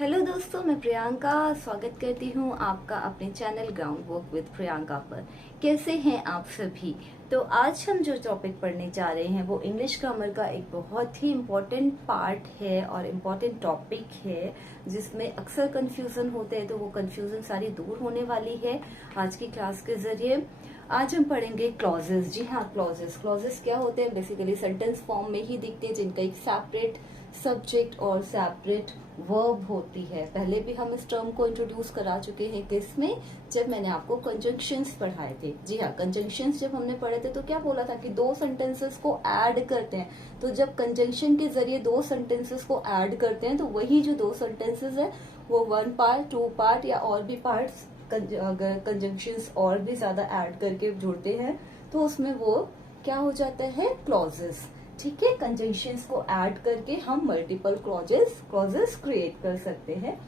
Hello दोस्तों, मैं प्रियंका स्वागत करती हूँ आपका अपने channel ground work with Priyanka पर। कैसे हैं आप सभी। तो आज हम जो टॉपिक पढ़ने जा रहे हैं वो इंग्लिश ग्रामर का एक बहुत ही इम्पोर्टेंट पार्ट है और इम्पोर्टेंट टॉपिक है जिसमें अक्सर कंफ्यूजन होते हैं। तो वो कंफ्यूजन सारी दूर होने वाली है आज की क्लास के जरिए। आज हम पढ़ेंगे क्लॉजेस। जी हाँ, क्लॉजेस। क्लॉजेस क्या होते हैं? बेसिकली सेंटेंस फॉर्म में ही दिखते हैं जिनका एक सेपरेट सब्जेक्ट और सेपरेट वर्ब होती है। पहले भी हम इस टर्म को इंट्रोड्यूस करा चुके हैं किसमें, जब मैंने आपको कंजंक्शंस पढ़ाए थे। जी हाँ, कंजंक्शंस जब हमने पढ़े थे तो क्या बोला था कि दो सेंटेंसेस को ऐड करते हैं। तो जब कंजंक्शन के जरिए दो सेंटेंसेस को ऐड करते हैं तो वही जो दो सेंटेंसेस है वो 1 पार्ट 2 पार्ट या और भी पार्ट्स अगर कंजंक्शंस और भी ज्यादा ऐड करके जुड़ते हैं तो उसमें वो क्या हो जाता है, क्लॉजेस। ठीक है, कंजंक्शंस को ऐड करके हम मल्टीपल क्लॉजेस क्रिएट कर सकते हैं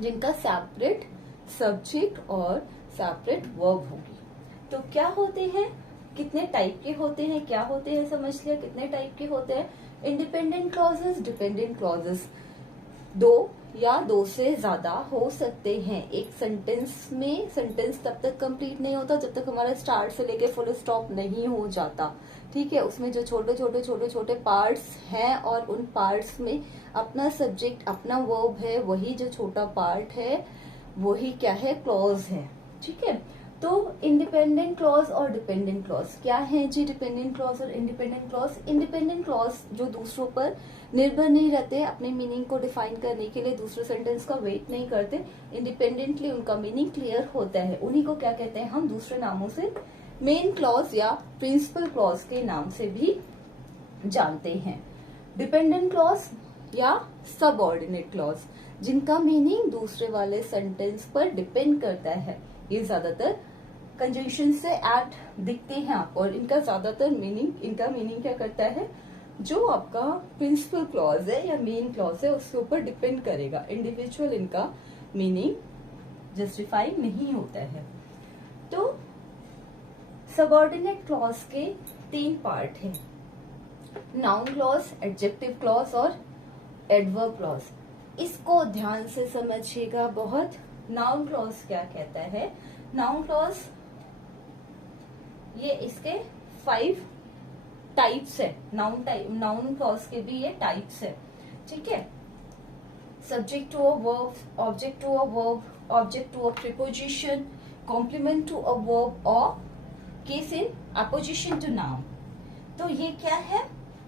जिनका सेपरेट सब्जेक्ट और सेपरेट वर्ब होगी। तो क्या होते हैं, कितने टाइप के होते हैं, क्या होते हैं, समझ लिया कितने टाइप के होते हैं। Independent clauses, dependent clauses. दो या दो से ज्यादा हो सकते हैं एक सेंटेंस में। सेंटेंस तब तक कंप्लीट नहीं होता जब तक हमारा स्टार्ट से लेके फुल स्टॉप नहीं हो जाता। ठीक है, उसमें जो छोटे छोटे पार्ट्स हैं और उन पार्ट्स में अपना सब्जेक्ट अपना वर्ब है, वही जो छोटा पार्ट है वही क्या है, क्लॉज है। ठीक है, तो इंडिपेंडेंट क्लॉज और डिपेंडेंट क्लॉज क्या है जी। डिपेंडेंट क्लॉज और इंडिपेंडेंट क्लॉज। इंडिपेंडेंट क्लॉज जो दूसरों पर निर्भर नहीं रहते, अपने मीनिंग को डिफाइन करने के लिए दूसरे सेंटेंस का वेट नहीं करते, इंडिपेंडेंटली उनका मीनिंग क्लियर होता है। उन्हीं को क्या कहते हैं हम दूसरे नामों से मेन क्लॉज या प्रिंसिपल क्लॉज के नाम से भी जानते हैं। डिपेंडेंट क्लॉज या सबऑर्डिनेट क्लॉज जिनका मीनिंग दूसरे वाले सेंटेंस पर डिपेंड करता है, ये ज्यादातर कंजंक्शन से ऐड दिखते हैं आपको और इनका ज्यादातर मीनिंग क्या करता है, जो आपका प्रिंसिपल क्लॉज है या मेन क्लॉज है उसके ऊपर डिपेंड करेगा। इंडिविजुअल इनका मीनिंग जस्टिफाई नहीं होता है। तो सबऑर्डिनेट क्लॉज के 3 पार्ट हैं, नाउन क्लॉज, एडजेक्टिव क्लॉज और एडवर्ब क्लॉज। इसको ध्यान से समझिएगा बहुत। नाउन क्लॉज क्या कहता है, नाउन क्लॉज ये इसके 5 टाइप्स है। नाउन क्लॉज के भी ये टाइप्स है। ठीक है, subject to a verb, object to a verb, object to a preposition, complement to a verb और case in opposition to noun. तो ये क्या है,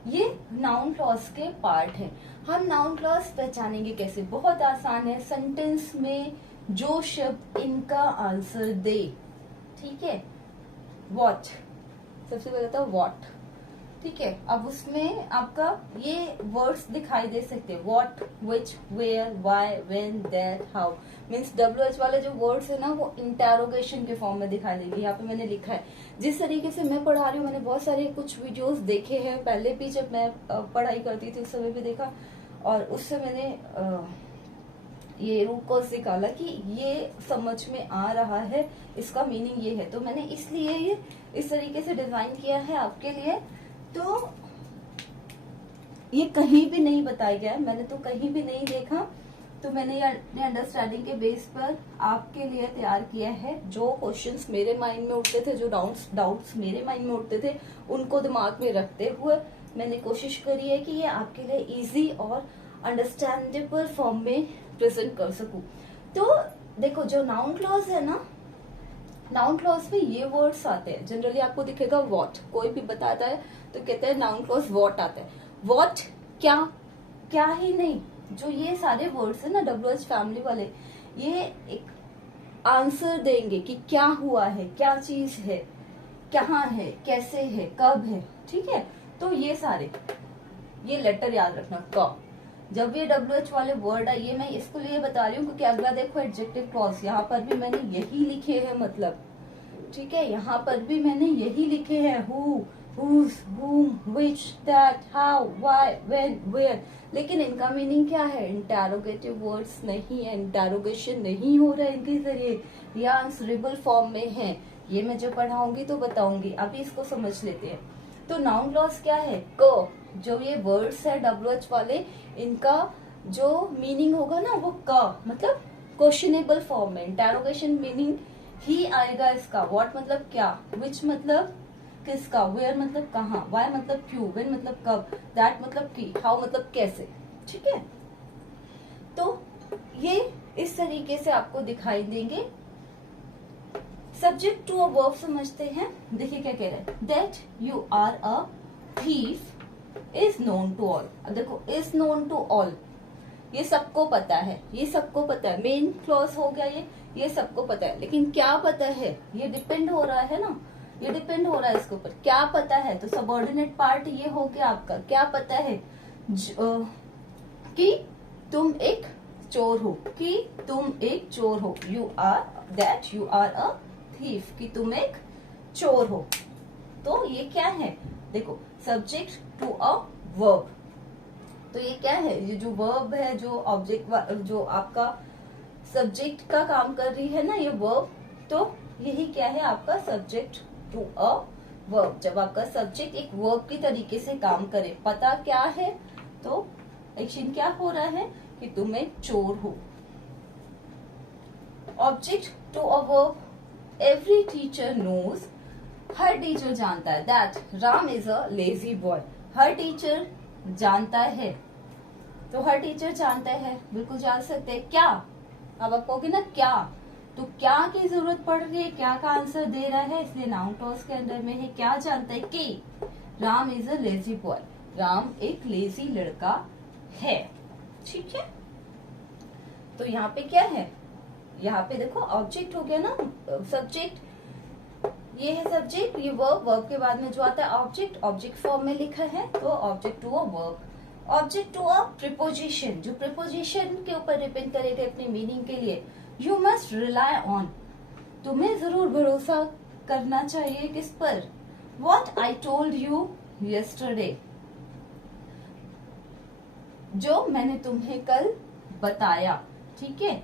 ये नाउन क्लॉज के पार्ट है। हम नाउन क्लॉज पहचानेंगे कैसे, बहुत आसान है। सेंटेंस में जो शब्द इनका आंसर दे, ठीक है, व्हाट सबसे पहले था व्हाट। ठीक है, अब उसमें आपका ये वर्ड्स दिखाई दे सकते हैं, what, which, where, why, when, that, how. Means WH वाले जो वर्ड्स है ना वो इंटेरोगेशन के फॉर्म में दिखाई देंगे। यहाँ पे मैंने लिखा है, जिस तरीके से मैं पढ़ा रही हूँ, मैंने बहुत सारे कुछ वीडियोस देखे हैं पहले भी, जब मैं पढ़ाई करती थी उस समय भी देखा और उससे मैंने ये रूट कॉज निकाला कि ये समझ में आ रहा है, इसका मीनिंग ये है। तो मैंने इसलिए ये इस तरीके से डिजाइन किया है आपके लिए। तो ये कहीं भी नहीं बताया गया, मैंने तो कहीं भी नहीं देखा, तो मैंने ये अपने अंडरस्टैंडिंग के बेस पर आपके लिए तैयार किया है। जो क्वेश्चंस मेरे माइंड में उठते थे, जो डाउट्स मेरे माइंड में उठते थे, उनको दिमाग में रखते हुए मैंने कोशिश करी है कि ये आपके लिए इजी और अंडरस्टैंडेबल फॉर्म में प्रेजेंट कर सकूं। तो देखो, जो नाउन क्लॉज है ना, नाउन क्लॉज में ये वर्ड्स आते हैं। जनरली आपको दिखेगा व्हाट, कोई भी बताता है तो कहते हैं नाउन क्लॉज व्हाट आता है। व्हाट क्या ही नहीं, जो ये सारे वर्ड्स है ना WH फैमिली वाले, ये एक आंसर देंगे कि क्या हुआ है, क्या चीज है, कहाँ है, कैसे है, कब है। ठीक है, तो ये सारे, ये लेटर याद रखना क। जब ये WH वाले वर्ड है, ये मैं इसको लिए बता रही हूँ क्योंकि अगला देखो एडजेक्टिव क्लॉज, यहाँ पर भी मैंने यही लिखे हैं, मतलब ठीक है, यहाँ पर भी मैंने यही लिखे हैं, who, whose, whom, which, that, how, why, when, where। लेकिन इनका मीनिंग क्या है, इंटेरोगेटिव वर्ड्स नहीं है, इंटेरोगेशन नहीं हो रहा है इनके जरिए, या आंसरेबल फॉर्म में है। ये मैं जब पढ़ाऊंगी तो बताऊंगी, अभी इसको समझ लेते हैं। तो नाउन क्लॉज क्या है, क। जो ये वर्ड्स है WH वाले, इनका जो मीनिंग होगा ना वो क मतलब क्वेश्चनेबल फॉर्म में, इंटेरोगेशन मीनिंग ही आएगा इसका। व्हाट मतलब क्या, विच मतलब किसका, वेयर मतलब कहाँ, वाई मतलब क्यों, व्हेन मतलब कब, दैट मतलब की, हाउ मतलब कैसे। ठीक है, तो ये इस तरीके से आपको दिखाई देंगे। सब्जेक्ट टू अ वर्ब समझते हैं। देखिए क्या कह रहे हैं, that you are a thief is known to all. अब देखो इज नोन टू ऑल, ये सबको पता है, ये सबको पता है, मेन क्लॉज हो गया ये सबको पता है, लेकिन क्या पता है ये डिपेंड हो रहा है ना, ये डिपेंड हो रहा है इसके ऊपर, क्या पता है। तो सबऑर्डिनेट पार्ट ये हो गया आपका, क्या पता है कि तुम एक चोर हो, कि तुम एक चोर हो, you are that you are a thief, कि तुम एक चोर हो। तो ये क्या है, देखो सब्जेक्ट टू अ वर्ब, तो ये क्या है, ये जो वर्ब है, जो ऑब्जेक्ट, जो आपका सब्जेक्ट का काम कर रही है ना ये वर्ब, तो यही क्या है आपका सब्जेक्ट टू अ वर्ब। जब आपका सब्जेक्ट एक वर्ब की तरीके से काम करे, पता क्या है, तो एक्शन क्या हो रहा है कि तुम एक चोर हो। Object to a verb, every teacher knows, हर टीचर जानता है, that Ram is a lazy boy. हर टीचर जानता है, तो हर टीचर जानता है, बिल्कुल जान सकते हैं। क्या, अब आप कहोगे ना क्या, तो क्या की जरूरत पड़ रही है, क्या का आंसर दे रहा है, इसलिए नाउन क्लॉज के अंदर में है। क्या जानता है कि Ram is a lazy boy, Ram एक लेजी लड़का है। ठीक है, तो यहाँ पे क्या है, यहाँ पे देखो ऑब्जेक्ट हो गया ना, सब्जेक्ट ये है सब्जेक्ट, ये वर्ब, वर्ब के बाद में जो आता है ऑब्जेक्ट, ऑब्जेक्ट फॉर्म में लिखा है, तो object to a verb. Object to a preposition, जो प्रीपोजिशन के ऊपर डिपेंड करेगा अपने मीनिंग के लिए। यू मस्ट रिलाई ऑन, तुम्हें जरूर भरोसा करना चाहिए, किस पर, what I told you yesterday, जो मैंने तुम्हें कल बताया। ठीक है,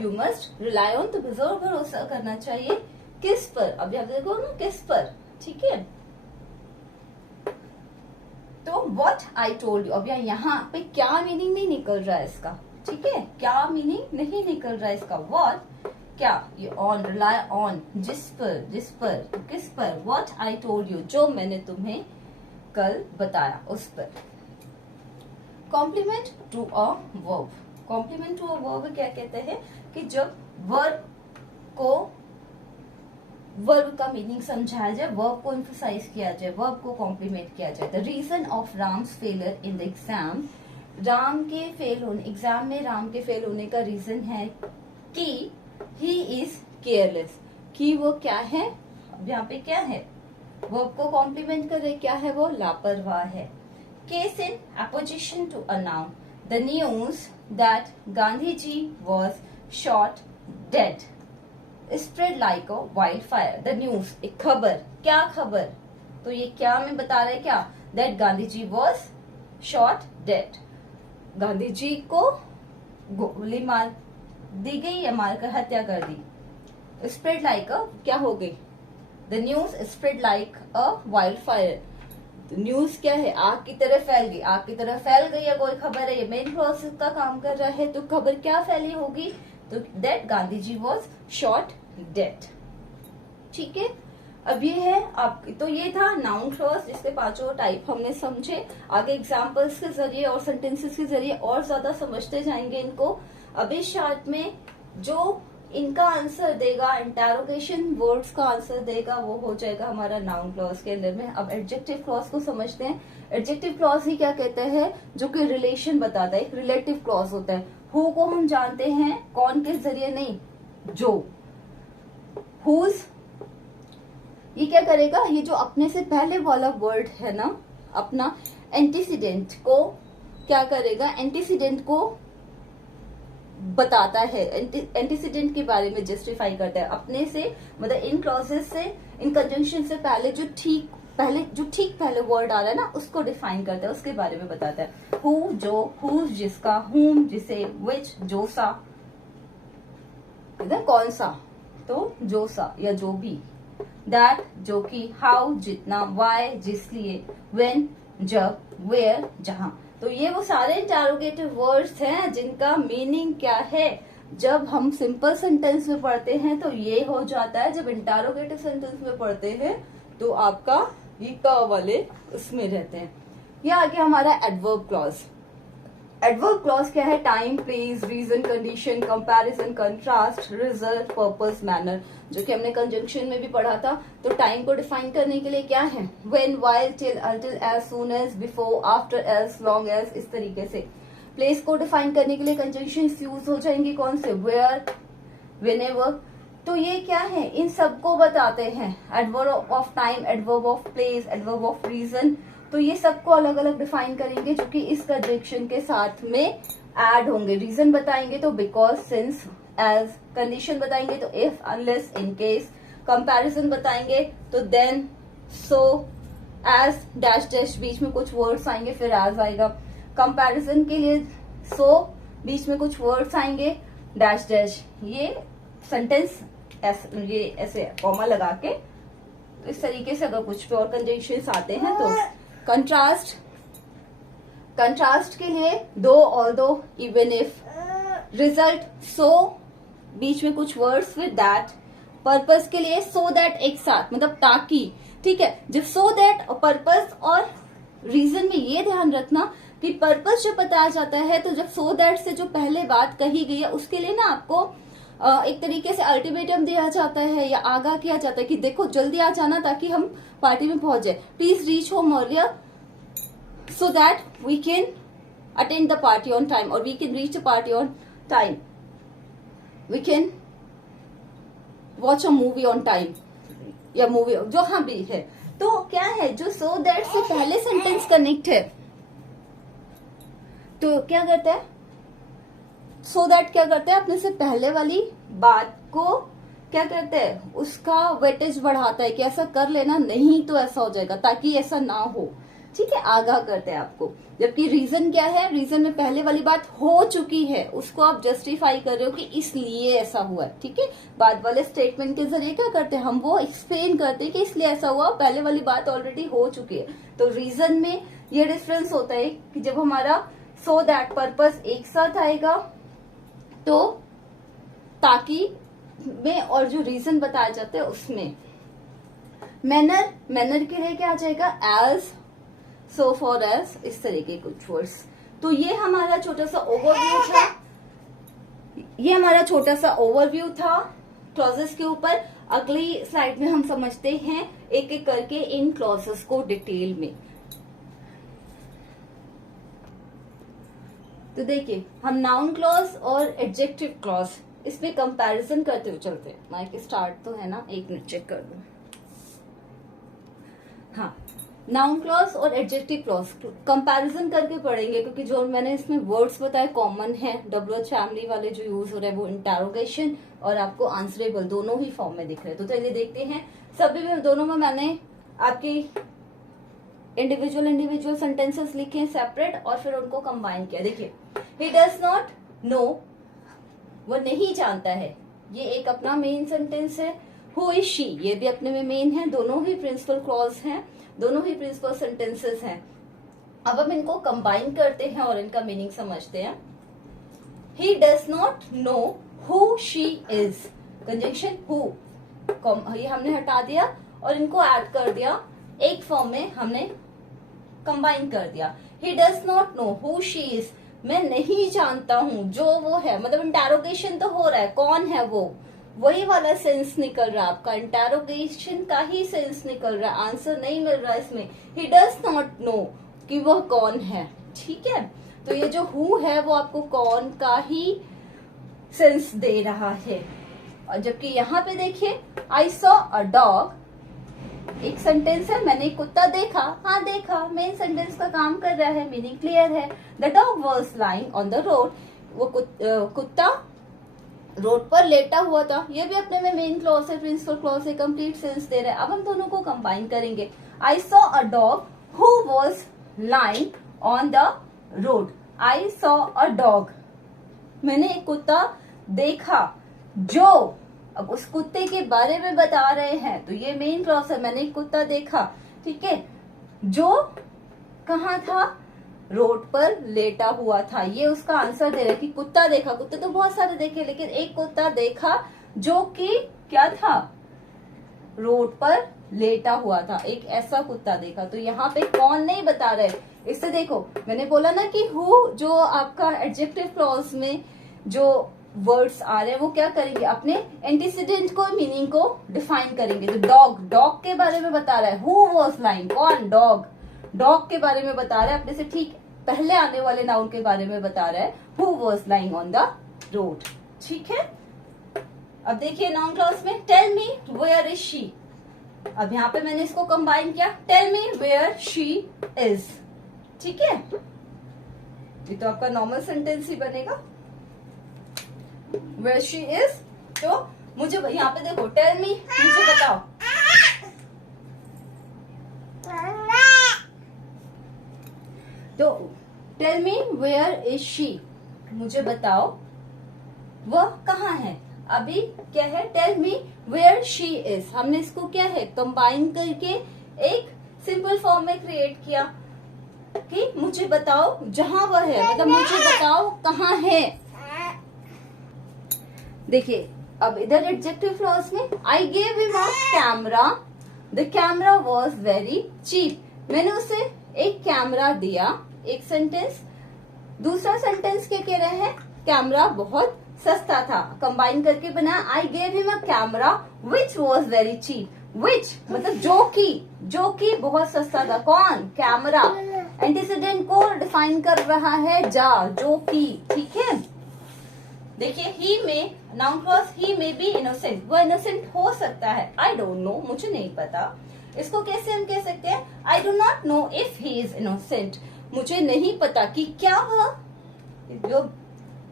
यू मस्ट रिलाई ऑन, तो जरूर भरोसा करना चाहिए, किस पर, अब यहाँ देखो ना किस पर। ठीक है, तो व्हाट आई टोल्ड यू, अब यहाँ पे क्या मीनिंग नहीं निकल रहा है इसका। ठीक है, क्या मीनिंग नहीं निकल रहा है इसका, व्हाट क्या, ये ऑन, रिलाई ऑन, जिस पर, जिस पर, तो किस पर, व्हाट आई टोल्ड यू, जो मैंने तुम्हें कल बताया उस पर। Complement to a verb, complement to a verb क्या कहते हैं कि जब वर्ब को, वर्ब का मीनिंग समझाया जाए, वर्ब को एम्फसाइज किया जाए, वर्ब को कॉम्प्लीमेंट किया जाए। The reason of Ram's failure in the exam, Ram के फेल होने, एग्जाम में राम के फेल होने का रीजन है कि ही इज केयरलेस, कि वो क्या है, अब यहाँ पे क्या है, वर्ब को कॉम्प्लीमेंट कर रहे, क्या है वो, लापरवाह है। Case in opposition to a noun, the news that Gandhi ji was shot dead spread like a wild fire. The news, एक खबर, क्या खबर, तो ये क्या में बता रहे क्या, that Gandhi ji was shot dead, Gandhi ji को गोली मार दी गई या मारकर हत्या कर दी। स्प्रेड लाइक अ, क्या हो गई, the news spread like a wild fire, news क्या है, आग की तरह फैल गई, आग की तरह फैल गई या कोई खबर है, ये मेन प्रोसेस का काम कर रहा है, तो खबर क्या फैली होगी, तो that Gandhi ji was shot dead. ठीक है, अब ये है आप, तो ये था नाउन क्लॉज, जिसके पांचों टाइप हमने समझे। आगे एग्जांपल्स के जरिए और सेंटेंसेस के जरिए और ज्यादा समझते जाएंगे इनको। अभी शार्ट में जो इनका आंसर देगा, इंटेरोगेशन वर्ड्स का आंसर देगा, वो हो जाएगा हमारा नाउन क्लॉज के अंदर में। अब एडजेक्टिव क्लॉज को समझते हैं। एडजेक्टिव क्लॉज ही क्या कहते हैं, जो कि रिलेशन बताता है, एक रिलेटिव क्लॉज होता है। हु को हम जानते हैं, कौन के जरिए नहीं, जो, हुज, ये क्या करेगा, ये जो अपने से पहले वाला वर्ड है ना, अपना एंटीसीडेंट को क्या करेगा, एंटीसीडेंट को बताता है, एंटीसीडेंट के बारे में जस्टिफाई करता है अपने से, मतलब इन क्लॉजेस से, इन कंजंक्शन से पहले जो ठीक पहले वर्ड आ रहा है ना, उसको डिफाइन करता है, उसके बारे में बताता है। हु जो, हुज जिसका, हुम जिसे, विच जो सा, इधर कौन सा, तो जो सा या जो भी, दैट जो कि, हाउ जितना, वाई जिसलिए, व्हेन जब, वेयर जहां। तो ये वो सारे इंटरोगेटिव वर्ड्स हैं जिनका मीनिंग क्या है। जब हम सिंपल सेंटेंस में पढ़ते हैं तो ये हो जाता है, जब इंटरोगेटिव सेंटेंस में पढ़ते हैं तो आपका ये क वाले उसमें रहते हैं। ये आ गया हमारा एडवर्ब क्लॉज। एडवर्ब क्लॉज क्या है? Time, place, reason, condition, comparison, contrast, result, purpose, manner, जो कि हमने कंजंक्शन में भी पढ़ा था। तो टाइम को डिफाइन करने के लिए क्या है? When, while, till, until, as soon as, before, after, as, long as, इस तरीके से। प्लेस को डिफाइन करने के लिए कंजंक्शंस यूज हो जाएंगी कौन से? Where, whenever. तो ये क्या है? इन सबको बताते हैं। Adverb of time, adverb of place, adverb of reason, तो ये सबको अलग अलग डिफाइन करेंगे जो कि इस कंजंक्शन के साथ में ऐड होंगे। रीजन बताएंगे तो बिकॉज, सिंस, एज। कंडीशन बताएंगे तो if, unless, in case. Comparison बताएंगे तो देन, सो, एज, डैश डैश, बीच में कुछ वर्ड्स आएंगे फिर एज आएगा। कंपैरिजन के लिए सो, बीच में कुछ वर्ड्स आएंगे, डैश डैश। ये सेंटेंस ये ऐसे कॉमा लगा के, तो इस तरीके से अगर कुछ पे और कंजंक्शंस आते हैं तो। कंट्रास्ट, कंट्रास्ट के लिए दो, ऑल्दो, इवन इफ। रिजल्ट, सो, बीच में कुछ वर्ड्स विद दैट। पर्पस के लिए सो दैट एक साथ, मतलब ताकि, ठीक है। जब सो दैट और पर्पस और रीजन में ये ध्यान रखना कि पर्पस जब बताया जाता है तो जब सो दैट से जो पहले बात कही गई है उसके लिए ना आपको एक तरीके से अल्टीमेटम दिया जाता है या आगाह किया जाता है कि देखो जल्दी आ जाना ताकि हम पार्टी में पहुंच जाए। Please reach home earlier so that we can attend the party on time, और we can reach the party on time, we can watch a movie on time, या मूवी जो हाँ भी है। तो क्या है, जो सो दैट से पहले सेंटेंस कनेक्ट है तो क्या करता है? सो दैट क्या करते हैं? अपने से पहले वाली बात को क्या करते हैं? उसका वेटेज बढ़ाता है कि ऐसा कर लेना, नहीं तो ऐसा हो जाएगा, ताकि ऐसा ना हो, ठीक है। आगाह करते हैं आपको। जबकि रीजन क्या है? रीजन में पहले वाली बात हो चुकी है, उसको आप जस्टिफाई कर रहे हो कि इसलिए ऐसा हुआ है, ठीक है। बाद वाले स्टेटमेंट के जरिए क्या करते हैं? हम वो एक्सप्लेन करते हैं कि इसलिए ऐसा हुआ, पहले वाली बात ऑलरेडी हो चुकी है। तो रीजन में ये डिफरेंस होता है कि जब हमारा सो दैट पर्पस एक साथ आएगा तो ताकि में, और जो रीजन बताया जाता है उसमें। मैनर, मैनर के लिए क्या आ जाएगा? एज, सो, फॉर, एज, इस तरह के कुछ वर्ड्स। तो ये हमारा छोटा सा ओवरव्यू था, ये हमारा छोटा सा ओवरव्यू था क्लॉजेस के ऊपर। अगली स्लाइड में हम समझते हैं एक एक करके इन क्लॉजेस को डिटेल में। तो देखिए, हम नाउन क्लॉज और एडजेक्टिव क्लॉज इसमें कंपैरिजन करते हुए चलते हैं। माइक स्टार्ट तो है ना, एक मिनट चेक कर दूं। हाँ, नाउन क्लॉज और एडजेक्टिव क्लॉज कंपैरिजन करके पढ़ेंगे, क्योंकि जो मैंने इसमें वर्ड्स बताए कॉमन है। WH फैमिली वाले जो यूज हो रहे हैं वो इंटरोगेशन और आपको आंसरेबल दोनों ही फॉर्म में दिख रहे हैं। तो चलिए देखते हैं। सभी में दोनों में मैंने आपकी इंडिविजुअल सेंटेंसेस लिखे सेपरेट और फिर उनको कंबाइन किया। देखिए, ही डज नॉट नो, वो नहीं जानता है, ये एक अपना मेन सेंटेंस है। हु इज शी, ये भी अपने में मेन है। दोनों ही प्रिंसिपल क्लॉज हैं, दोनों ही प्रिंसिपल सेंटेंसेस हैं। अब हम इनको कंबाइन करते हैं और इनका मीनिंग समझते हैं। He does not know who she is, conjunction who, ये हमने हटा दिया और इनको ऐड कर दिया, एक फॉर्म में हमने कंबाइन कर दिया। He does not know who she is, मैं नहीं जानता हूं जो वो है, मतलब इंटरोगेशन तो हो रहा है, कौन है वो, वही वाला सेंस निकल रहा है आपका, इंटरोगेशन का ही सेंस निकल रहा है, आंसर नहीं मिल रहा है इसमें। ही डज नॉट नो कि वह कौन है, ठीक है। तो ये जो हु है वो आपको कौन का ही सेंस दे रहा है। और जबकि यहाँ पे देखिए, आई सॉ अ डॉग, एक सेंटेंस है, मैंने एक कुत्ता देखा, हाँ देखा, मेन सेंटेंस का काम कर रहा है, मीनिंग क्लियर है। The dog was lying on the road, वो कुत्ता रोड पर लेटा हुआ था, ये भी अपने में मेन क्लॉज है, प्रिंसिपल क्लॉज है, कंप्लीट सेंस दे रहा है। अब हम दोनों को कंबाइन करेंगे। I saw a dog who was lying on the road, I saw a dog, मैंने एक कुत्ता देखा जो, अब उस कुत्ते के बारे में बता रहे हैं तो ये मेन क्लॉज है, मैंने एक कुत्ता देखा, ठीक है, जो कहाँ था, रोड पर लेटा हुआ था। ये उसका आंसर दे रहा है कि कुत्ता देखा। कुत्ते तो बहुत सारे देखे, लेकिन एक कुत्ता देखा जो कि क्या था, रोड पर लेटा हुआ था। एक ऐसा कुत्ता देखा। तो यहाँ पे कौन नहीं बता रहे। इससे देखो, मैंने बोला ना कि हु जो आपका एडजेक्टिव क्लॉज में जो वर्ड्स आ रहे हैं वो क्या करेंगे, अपने एंटीसीडेंट को, मीनिंग को डिफाइन करेंगे। तो डॉग के बारे में बता रहा है, हु वॉज लाइंग, कौन, डॉग के बारे में बता रहा है, अपने से ठीक पहले आने वाले नाउन के बारे में बता रहा है, who was lying on the road. ठीक है, अब देखिए नाउन क्लॉज में tell me where is she. अब यहाँ पे मैंने इसको कंबाइन किया, tell me where she is. ठीक है, ये तो आपका नॉर्मल सेंटेंस ही बनेगा, वेयर शी इज। तो मुझे यहाँ पे देखो, टेल मी, मुझे बताओ, तो tell me where is she, मुझे बताओ वह कहाँ है। अभी क्या है, tell me where she is, हमने इसको क्या है कंबाइन करके एक सिंपल फॉर्म में क्रिएट किया कि मुझे बताओ जहां वह है, मतलब मुझे बताओ कहाँ है। देखिए अब इधर एडजेक्टिव क्लॉज में, I gave him a camera, the camera was very cheap, मैंने उसे एक कैमरा दिया, एक सेंटेंस। दूसरा सेंटेंस क्या कह रहे हैं, कैमरा बहुत सस्ता था, कंबाइन करके बना, I gave him a camera which was very cheap, which मतलब जो कि बहुत सस्ता था, कौन, कैमरा। एंटीसीडेंट को डिफाइन कर रहा है जो कि। ठीक है, देखिए ही में नाउन क्लॉज, ही में बी इनोसेंट, वो इनोसेंट हो सकता है, आई डोंट नो, मुझे नहीं पता। इसको कैसे हम कह सकते हैं, I do not know if he is innocent, मुझे नहीं पता कि क्या वह, जो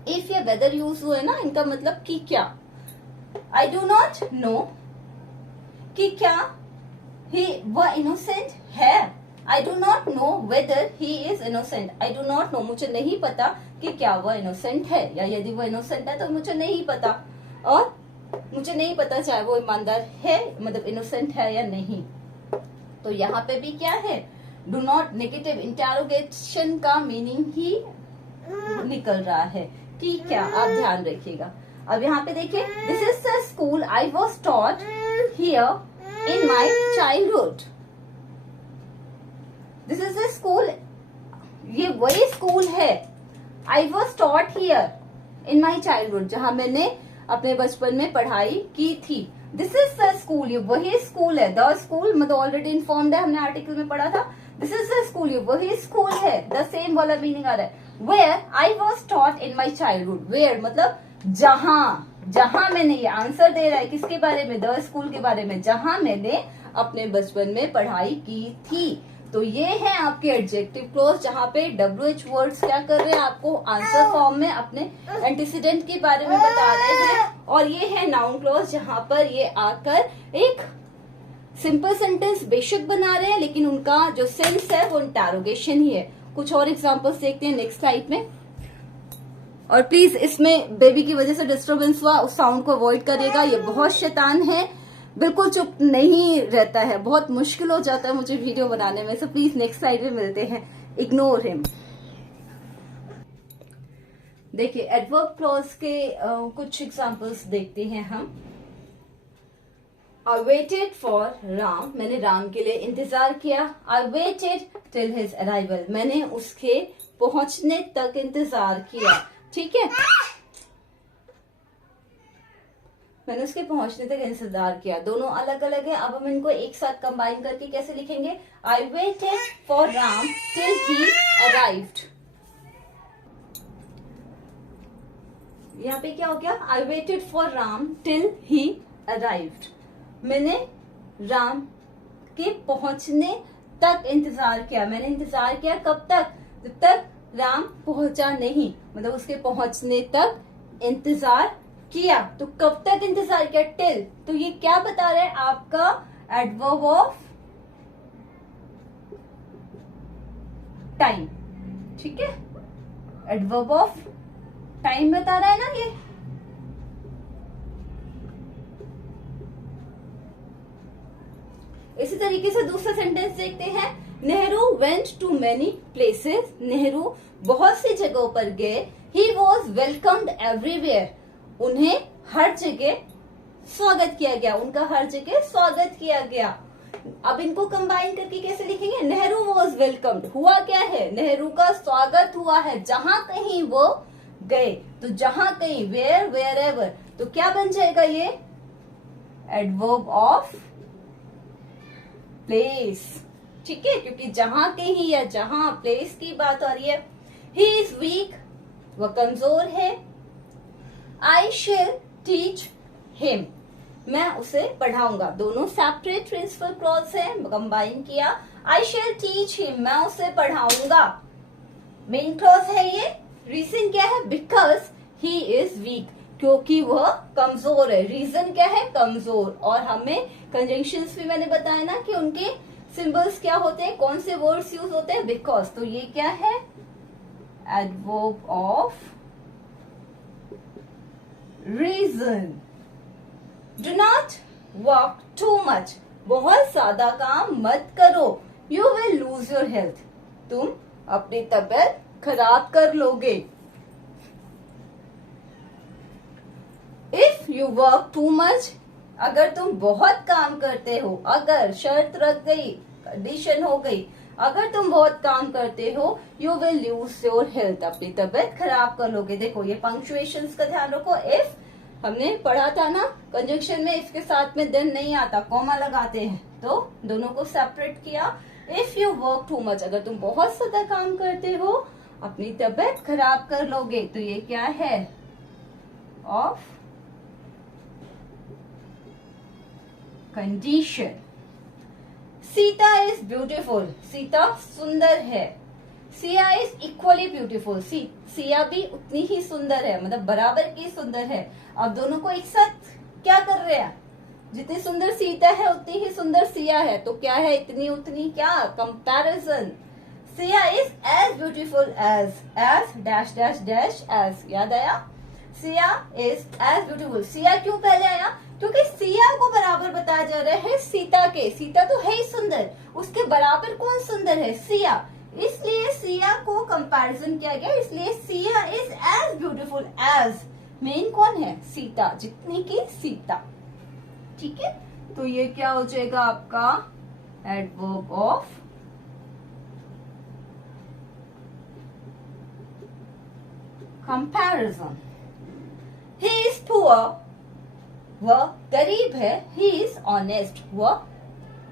इफ या वेदर यूज हुए ना, इनका मतलब कि क्या। आई डू नॉट नो कि क्या वह इनोसेंट है, I do not know whether he is innocent, I do not know, मुझे नहीं पता कि क्या वह इनोसेंट है, या यदि वह इनोसेंट है तो मुझे नहीं पता, और मुझे नहीं पता चाहे वो ईमानदार है, मतलब इनोसेंट है या नहीं। तो यहाँ पे भी क्या है, डू नॉट, नेगेटिव इंटेरोगेशन का मीनिंग ही निकल रहा है कि क्या, आप ध्यान रखिएगा। अब यहाँ पे देखिए, this is the school I was taught here in my childhood, this is the school, ये वही स्कूल है, आई was taught here in my childhood, जहां मैंने अपने बचपन में पढ़ाई की थी। दिस इज द स्कूल, ये वही स्कूल है, द स्कूल मतलब ऑलरेडी इन्फॉर्म्ड है, हमने आर्टिकल में पढ़ा था। दिस इज द स्कूल, ये वही स्कूल है, द सेम वाला मीनिंग आ रहा है। Where I was taught in my childhood, where मतलब जहां मैंने, ये आंसर दे रहा है किसके बारे में, द स्कूल के बारे में, जहां मैंने अपने बचपन में पढ़ाई की थी। तो ये है आपके एडजेक्टिव क्लॉज, जहां पे WH वर्ड्स क्या कर रहे हैं, आपको आंसर फॉर्म में अपने एंटीसीडेंट के बारे में बता रहे हैं। और ये है नाउन क्लॉज, जहां पर ये आकर एक सिंपल सेंटेंस बेशक बना रहे हैं, लेकिन उनका जो सेंस है वो इंटेरोगेशन ही है। कुछ और एग्जांपल्स देखते हैं नेक्स्ट स्लाइड में। और प्लीज इसमें बेबी की वजह से डिस्टर्बेंस हुआ, उस साउंड को अवॉइड करिएगा, ये बहुत शैतान है, बिल्कुल चुप नहीं रहता है, बहुत मुश्किल हो जाता है मुझे वीडियो बनाने में। सो प्लीज नेक्स्ट स्लाइड में मिलते हैं, इग्नोर हिम। देखिए एडवर्ब क्लॉज के कुछ एग्जांपल्स देखते हैं हम। I waited for राम, मैंने राम के लिए इंतजार किया। I waited till his arrival, मैंने उसके पहुंचने तक इंतजार किया। ठीक है, मैंने उसके पहुंचने तक इंतजार किया, दोनों अलग अलग है। अब हम इनको एक साथ कंबाइन करके कैसे लिखेंगे, I waited for Ram till he arrived। यहाँ पे क्या हो गया, I waited for Ram till he arrived, मैंने राम के पहुंचने तक इंतजार किया। मैंने इंतजार किया कब तक, जब तक राम पहुंचा नहीं, मतलब उसके पहुंचने तक इंतजार किया। तो कब तक इंतजार किया, टिल। तो ये क्या बता रहे हैं, आपका एडवर्ब ऑफ टाइम। ठीक है, एडवर्ब ऑफ टाइम बता रहा है ना ये। इसी तरीके से दूसरा सेंटेंस देखते हैं, Nehru went to many places, Nehru बहुत सी जगहों पर गए। ही वॉज वेलकम्ड एवरीवेयर, उन्हें हर जगह स्वागत किया गया, उनका हर जगह स्वागत किया गया। अब इनको कंबाइन करके कैसे लिखेंगे, नेहरू वॉज वेलकम्ड, हुआ क्या है, नेहरू का स्वागत हुआ है जहां कहीं वो गए। तो जहां कहीं, वेयर, वेयर एवर, तो क्या बन जाएगा ये, एडवर्ब ऑफ प्लेस। ठीक है, क्योंकि जहां कहीं या जहां प्लेस की बात हो रही है। ही इज वीक, वह कमजोर है। आई शेल टीच हिम, मैं उसे पढ़ाऊंगा। दोनों सेपरेट प्रिंसिपल क्लॉज है, कंबाइन किया। आई शेल टीच हिम, मैं उसे पढ़ाऊंगा। मेन क्लॉज है ये। रीजन क्या है, बिकॉज ही इज वीक, क्योंकि वह कमजोर है। रीजन क्या है, कमजोर। और हमें कंजंक्शंस भी मैंने बताया ना कि उनके सिंबल्स क्या होते हैं, कौन से वर्ड्स यूज होते हैं, बिकॉज। तो ये क्या है, adverb of reason. Do not work too much, बहुत ज्यादा काम मत करो। You will lose your health, तुम अपनी तबीयत खराब कर लोगे। If you work too much, अगर तुम बहुत काम करते हो, अगर शर्त रख गई, कंडीशन हो गई, अगर तुम बहुत काम करते हो, you will lose your health, अपनी तबीयत खराब कर लोगे। देखो ये पंक्चुएशंस का ध्यान रखो। इफ हमने पढ़ा था ना, कंजंक्शन में इसके साथ में देन नहीं आता, कॉमा लगाते हैं, तो दोनों को सेपरेट किया। If you work too much, अगर तुम बहुत ज्यादा काम करते हो, अपनी तबीयत खराब कर लोगे। तो ये क्या है, of condition. Sita is beautiful, Sita सुंदर है। Siya is equally beautiful, Siya भी उतनी ही सुंदर है, मतलब बराबर की सुंदर है। अब दोनों को एक साथ क्या कर रहे हैं, जितनी सुंदर सीता है उतनी ही सुंदर सिया है, तो क्या है, इतनी उतनी, क्या comparison. Siya is as beautiful as dash dash dash as, याद आया, Siya is as beautiful. Siya क्यों पहले आया, क्योंकि सिया को बराबर बताया जा रहा है सीता के। सीता तो है ही सुंदर, उसके बराबर कौन सुंदर है, सिया, इसलिए सिया को कंपैरिजन किया गया। इसलिए Siya is as beautiful as, main कौन है, सीता, जितनी की सीता। ठीक है, तो ये क्या हो जाएगा आपका, adverb of comparison. He is poor, वह गरीब है। ही इज ऑनेस्ट, वह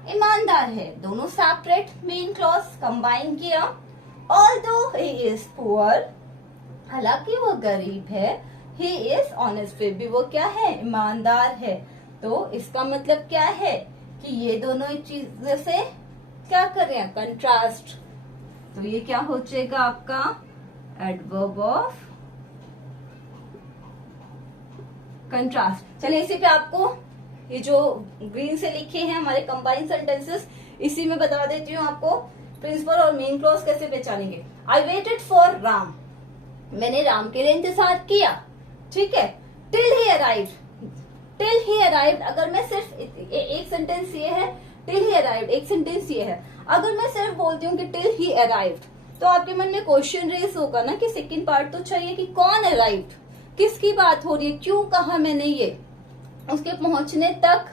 ईमानदार है। दोनों सेपरेट, मेन क्लॉज कंबाइन किया। ऑल्दो ही इज पुअर, हालांकि वह गरीब है। ही इज ऑनेस्ट, फिर भी वो क्या है, ईमानदार है। तो इसका मतलब क्या है कि ये दोनों चीजों से क्या कर रहे हैं, कंट्रास्ट। तो ये क्या हो जाएगा आपका, एडवर्ब ऑफ कंट्रास्ट। चलिए इसी पे आपको ये जो ग्रीन से लिखे हैं हमारे कंबाइंड सेंटेंसेस, इसी में बता देती हूँ आपको प्रिंसिपल और मेन क्लॉज कैसे पहचानेंगे। आई वेटेड फॉर राम, मैंने राम के लिए इंतजार किया। ठीक है, टिल ही अराइव्ड, टिल ही अराइव्ड, अगर मैं सिर्फ एक सेंटेंस ये है, टिल ही अराइव्ड, एक सेंटेंस ये है। अगर मैं सिर्फ बोलती हूँ कि टिल ही अराइव्ड, तो आपके मन में क्वेश्चन रेस होगा ना कि सेकंड पार्ट तो चाहिए कि कौन अराइव्ड, किसकी बात हो रही है, क्यों कहा मैंने ये, उसके पहुंचने तक,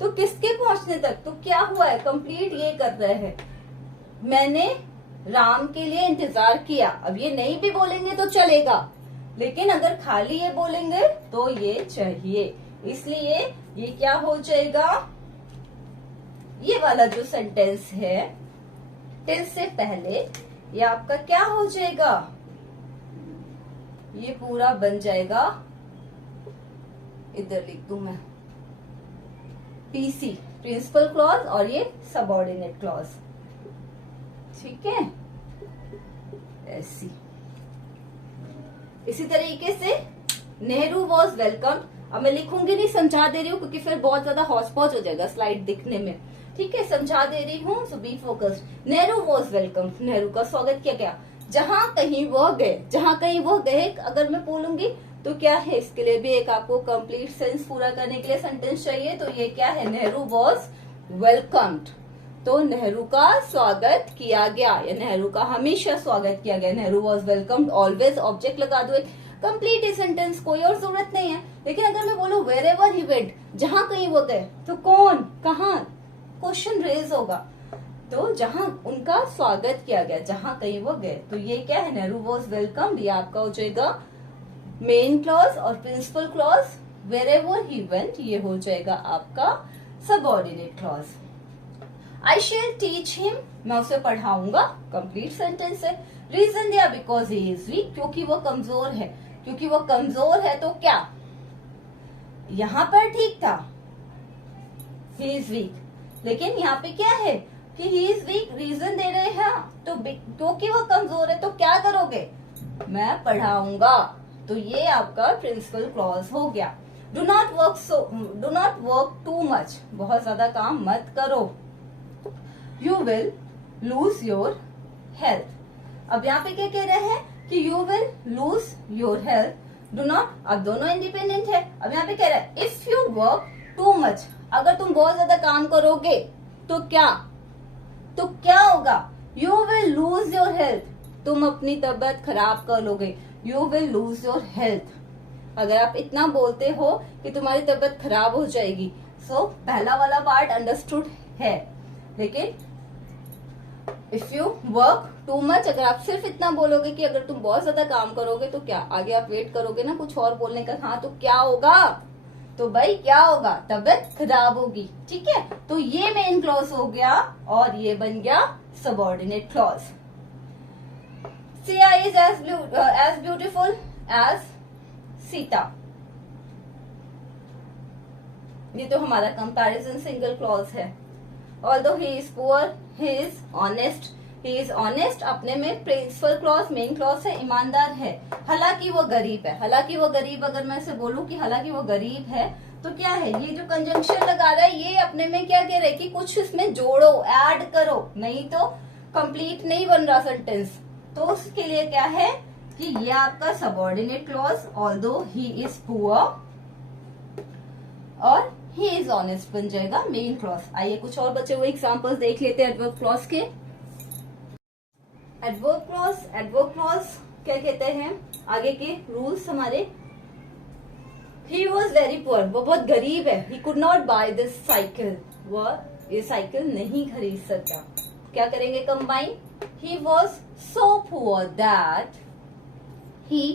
तो किसके पहुंचने तक, तो क्या हुआ है, कंप्लीट ये कर रहे हैं, मैंने राम के लिए इंतजार किया। अब ये नहीं भी बोलेंगे तो चलेगा, लेकिन अगर खाली ये बोलेंगे तो ये चाहिए, इसलिए ये क्या हो जाएगा, ये वाला जो सेंटेंस है टिल से पहले, ये आपका क्या हो जाएगा, ये पूरा बन जाएगा, इधर लिख दूं मैं, पीसी प्रिंसिपल क्लॉज और ये सबऑर्डिनेट क्लॉज। ठीक है, ऐसी इसी तरीके से नेहरू वॉज वेलकम। अब मैं लिखूंगी नहीं, समझा दे रही हूँ क्योंकि फिर बहुत ज्यादा हौच पौच हो जाएगा स्लाइड दिखने में। ठीक है, समझा दे रही हूँ, so be focused. Nehru was welcome, Nehru का स्वागत किया गया। जहां कहीं वह गए, जहां कहीं वह गए अगर मैं बोलूंगी तो क्या है, इसके लिए भी एक आपको कंप्लीट सेंस पूरा करने के लिए सेंटेंस चाहिए। तो ये क्या है, नेहरू वॉज वेलकम्ड। तो नेहरू का स्वागत किया गया या नेहरू का हमेशा स्वागत किया गया। Nehru was welcomed always, object लगा दो, एक कंप्लीट है सेंटेंस, कोई और जरूरत नहीं है। लेकिन अगर मैं बोलूं वेर एवर ही वेंट, जहां कहीं वो गए, तो कौन कहाँ क्वेश्चन रेज होगा। तो जहां उनका स्वागत किया गया, जहां कहीं वो गए, तो ये क्या है, नेहरू वॉज वेलकम्ड, ये आपका हो जाएगा मेन क्लॉज। और principal clause wherever he went, ये हो जाएगा आपका subordinate clause. I shall teach him, मैं उसे पढ़ाऊंगा, कंप्लीट सेंटेंस है। रीजन दिया बिकॉज ही इज वीक, क्योंकि वो कमजोर है। क्योंकि वो कमजोर है तो क्या, यहां पर ठीक था ही इज वीक, लेकिन यहाँ पे क्या है कि ही इज वीक, रीजन दे रहे हैं तो क्योंकि वो कमजोर है तो क्या करोगे, मैं पढ़ाऊंगा। तो ये आपका प्रिंसिपल क्लॉज हो गया। Do not work too much, बहुत ज्यादा काम मत करो। You will lose your health, अब यहाँ पे क्या कह रहे हैं कि you will lose your health. Do not, अब दोनों इंडिपेंडेंट है। अब यहाँ पे कह रहा है if you work too much, अगर तुम बहुत ज्यादा काम करोगे तो क्या होगा, you will lose your health, तुम अपनी तबीयत खराब कर लोगे। You will lose your health, अगर आप इतना बोलते हो कि तुम्हारी तबीयत खराब हो जाएगी। सो पहला वाला पार्ट अंडरस्टूड है, लेकिन if you work too much, अगर आप सिर्फ इतना बोलोगे कि अगर तुम बहुत ज्यादा काम करोगे तो क्या, आगे आप वेट करोगे ना कुछ और बोलने का, हाँ तो क्या होगा, तो भाई क्या होगा, तबीयत खराब होगी। ठीक है, तो ये मेन क्लॉज हो गया और ये बन गया subordinate clause. Siya is as beautiful as Sita, ये तो हमारा कंपैरिजन सिंगल क्लॉज है। Although he is poor he is honest, he is honest अपने में प्रिंसिपल क्लॉज मेन क्लॉज है, ईमानदार है। हालांकि वो गरीब है, हालांकि वो गरीब, अगर मैं इसे बोलूं कि हालांकि वो गरीब है तो क्या है, ये जो कंजंक्शन लगा रहा है ये अपने में क्या कह रहा है कि कुछ इसमें जोड़ो, ऐड करो, नहीं तो कंप्लीट नहीं बन रहा सेंटेंस। तो उसके लिए क्या है कि ये आपका subordinate clause, although he is poor और ही इज ऑनेस्ट बन जाएगा मेन क्लॉज। आइए कुछ और बचे हुए एग्जांपल्स देख लेते हैं एडवर्ब क्लॉज के। एडवर्ब क्लॉज क्या कहते हैं, आगे के रूल्स हमारे। ही वॉज वेरी पुअर, वो बहुत गरीब है। He could not buy this cycle, वह ये साइकिल नहीं खरीद सकता। क्या करेंगे combine, he was so poor that he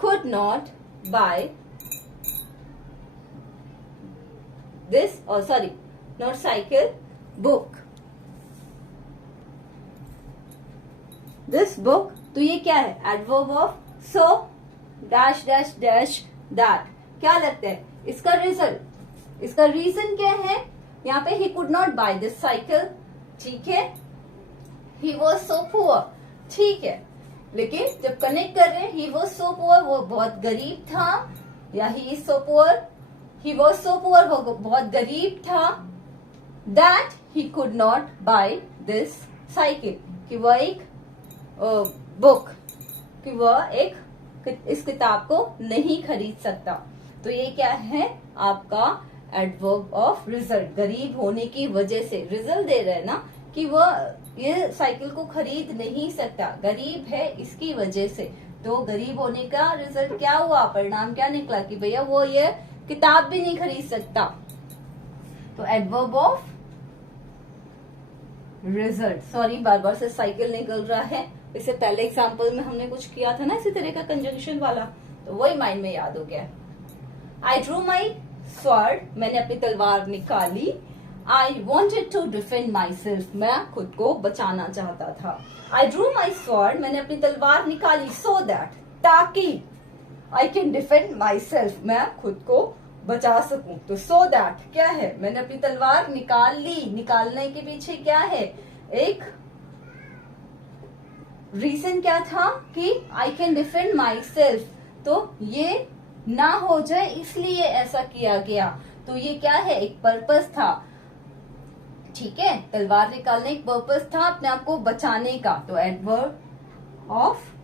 could not buy this, or sorry, not cycle, book, this book। तो ये क्या है, adverb of so dash dash dash that, क्या लगता है इसका रिजल्ट, इसका रीजन क्या है, यहाँ पे he could not buy this cycle, ठीक है, he was so poor, ठीक है, लेकिन जब कनेक्ट कर रहे हैं he was so poor, वो बहुत गरीब था, या he is so poor, he was so poor, वो बहुत गरीब था, that he could not buy this cycle, कि वह एक बुक, कि वह एक इस किताब को नहीं खरीद सकता। तो ये क्या है आपका एडवर्ब ऑफ रिजल्ट, गरीब होने की वजह से रिजल्ट दे रहे हैं ना कि वह ये साइकिल को खरीद नहीं सकता, गरीब है इसकी वजह से। तो गरीब होने का रिजल्ट क्या हुआ, परिणाम क्या निकला कि भैया वो ये किताब भी नहीं खरीद सकता। तो एडवर्ब ऑफ रिजल्ट, सॉरी बार बार से साइकिल निकल रहा है, इससे पहले एग्जांपल में हमने कुछ किया था ना इसी तरह का कंजंक्शन वाला, तो वही माइंड में याद हो गया। आई ड्रू माई स्वॉर्ड, मैंने अपनी तलवार निकाली। I wanted to defend myself, मैं खुद को बचाना चाहता था। आई ड्रू माई स्वॉर्ड, मैंने अपनी तलवार निकाली, सो दैट, ताकि, I can defend myself, मैं खुद को बचा सकूं। तो सो दैट क्या है, मैंने अपनी तलवार निकाल ली, निकालने के पीछे क्या है, एक रीजन क्या था कि I can defend my self, तो ये ना हो जाए इसलिए ऐसा किया गया। तो ये क्या है, एक पर्पस था, ठीक है, तलवार निकालने एक पर्पस था अपने आप को बचाने का। तो adverb of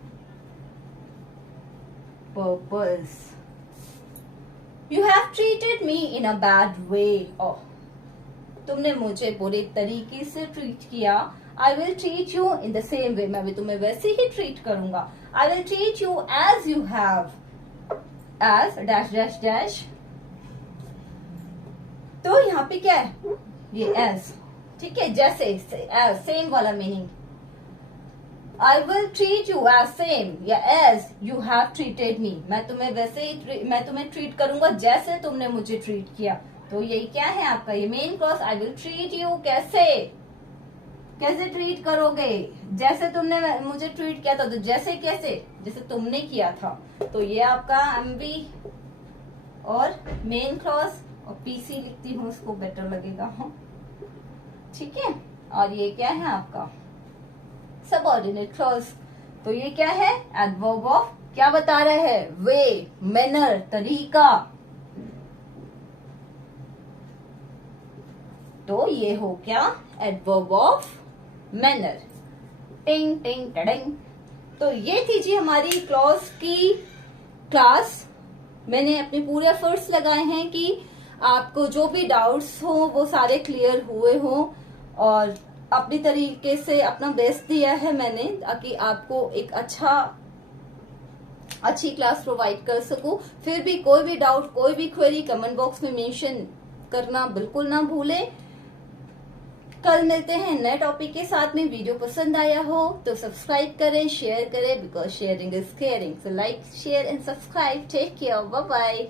purpose, you have treated me in a bad way, oh, तुमने मुझे बुरे तरीके से ट्रीट किया, I will treat you in the same way, मैं भी तुम्हें वैसे ही ट्रीट करूंगा। I will treat you as you have, as dash dash dash. तो यहाँ पे क्या है, ये एज, ठीक है, जैसे एज, सेम वाला meaning. I will treat you as same या as you have treated me, मैं तुम्हें वैसे ही मैं तुम्हें ट्रीट करूंगा जैसे तुमने मुझे ट्रीट किया। तो यही क्या है आपका ये main clause, I will treat you, कैसे कैसे ट्रीट करोगे, जैसे तुमने मुझे ट्रीट किया था। तो जैसे कैसे, जैसे तुमने किया था। तो ये आपका एमवी और मेन क्लॉज, और पीसी लिखती हूँ उसको बेटर लगेगा, ठीक है। और ये क्या है आपका सबऑर्डिनेट क्लॉज। तो ये क्या है, एडवर्ब ऑफ, क्या बता रहे हैं, वे, मैनर, तरीका। तो ये हो क्या, एडवर्ब ऑफ मैनर। टिंग टिंग टडिंग। तो ये थी जी हमारी क्लॉज की क्लास। मैंने अपने पूरे एफर्ट्स लगाए हैं कि आपको जो भी डाउट्स हो वो सारे क्लियर हुए हो, और अपनी तरीके से अपना बेस्ट दिया है मैंने, ताकि आपको एक अच्छी क्लास प्रोवाइड कर सकूं। फिर भी कोई भी डाउट, कोई भी क्वेरी कमेंट बॉक्स में मेंशन करना बिल्कुल ना भूलें। कल मिलते हैं नए टॉपिक के साथ में। वीडियो पसंद आया हो तो सब्सक्राइब करें, शेयर करें, because sharing is caring. So like, share and subscribe. Take care, bye bye.